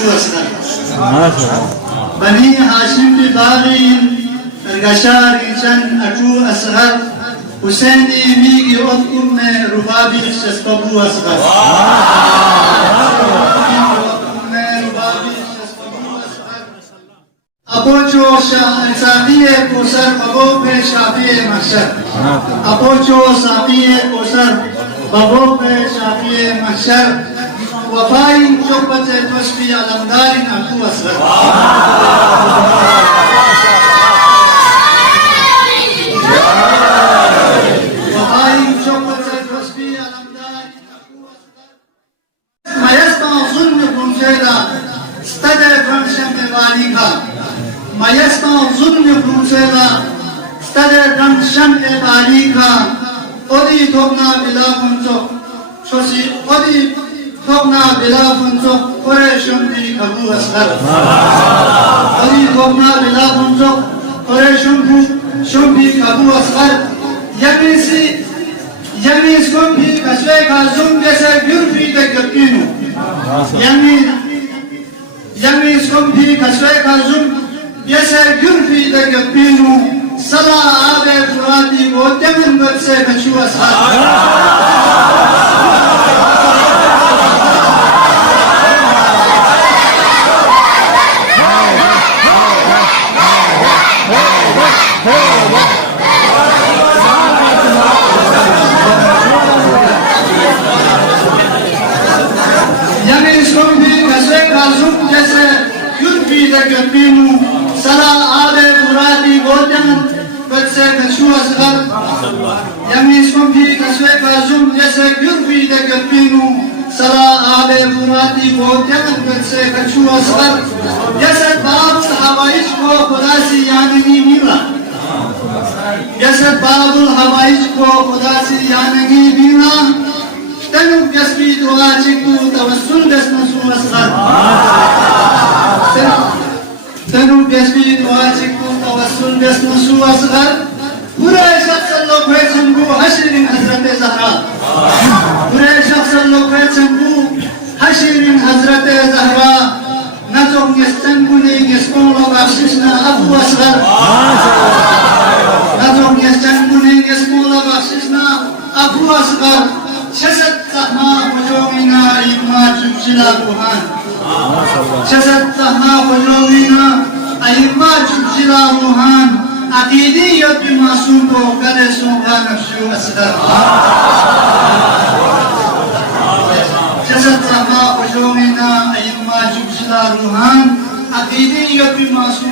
شو أصغر بني هاشم باغين القشاري جن أجو أصغر حسيني ميجي أم ربابي شسبابو أصغر أبوجو شافية كوسر بابو في شافية محشر أبوجو شافية كوسر بابو في شافية محشر وفاين شوبة توسبي علمدار أبو أصغر وفاين شوبة توسبي علمدار أبو أصغر ما يسمع ظلمكم جيدا استدعي فرشم باليكا ما يسمع ظلمكم جيدا استدعي فرشم باليكا أدي توبنا بلا فنسو شوسي أدي توبنا بلا فنسو قريشم دي أبو أصغر أدي توبنا بلا فنسو قريشم دي أبو أصغر يميسكم في كسوة كازم جسر جرفي تكبينو يميسكم في كسوة كازم جسر جرفي تكبينو صلاة آبه فراتي وتمن برسه كشو أصغر Gapinu, Salah Ale Muradi Godam, Betse Kachu Asghar, Yamis Kumpi Kaswe Kazum, Jesse Gurfi de Gapinu, Salah Ale Muradi Godam, Betse Kachu Asghar, Jesse Babul Hawaish Ko Kodasi Yanagi Mila, Jesse Babul Hawaish Ko Kodasi Yanagi Mila, Tenu Yasmi Dua Chiku, Tawassul Desnasu Asghar. تنو بيسمي نواجكو توسل بيسنسو أصغر برای شخص اللو پیچنگو حشرین حضرت زهرا برای شخص اللو پیچنگو حشرین حضرت زهرا نزوم يستنگو نيجسكون لو بخششنا أبو أصغر نزوم يستنگو نيجسكون لو بخششنا أبو أصغر شست زهما وجومنا إما جبجلا بوهان شست زهما وجومنا أيما جبجلا بوهان عقيدي يبي معصوم وقال سوغا نفسه أصغر جسد زهما وجومنا أيما جبجلا بوهان عقيدي يبي معصوم